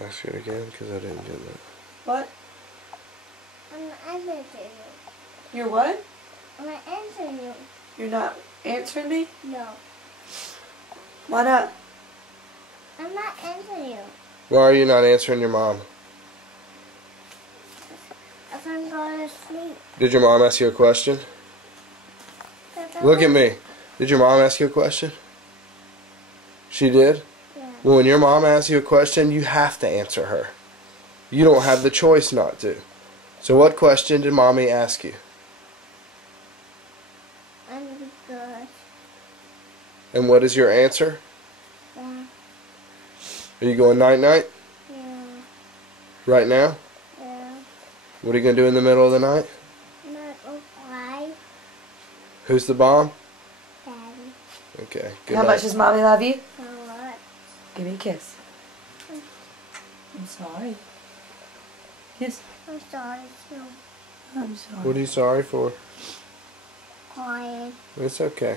Ask it again because I didn't get that. What? I'm not answering you. You're what? I'm not answering you. You're not answering me? No. Why not? I'm not answering you. Why are you not answering your mom? If I'm going to sleep. Did your mom ask you a question? Look at me. Did your mom ask you a question? She did? Yeah. Well, when your mom asks you a question, you have to answer her. You don't have the choice not to. So what question did mommy ask you? I'm good. And what is your answer? Yeah. Are you going night-night? Yeah. Right now? Yeah. What are you going to do in the middle of the night? I'm not going to cry. Who's the bomb? Daddy. Okay, good How night. much does mommy love you? So what? Give me a kiss. I'm sorry. Kiss. I'm sorry too. I'm sorry. What are you sorry for? Crying. It's okay.